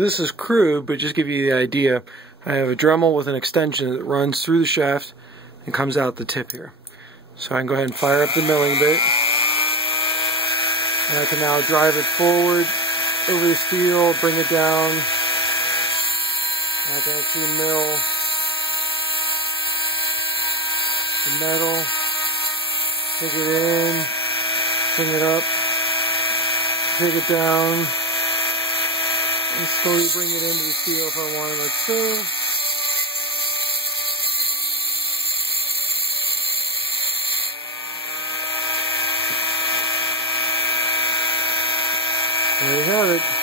This is crude, but just give you the idea. I have a dremel with an extension that runs through the shaft and comes out the tip here. So I can go ahead and fire up the milling bit. And I can now drive it forward over the steel, bring it down. And I can actually mill the metal, take it in, bring it up, take it down, and slowly bring it into the steel if I want it like so. There you have it.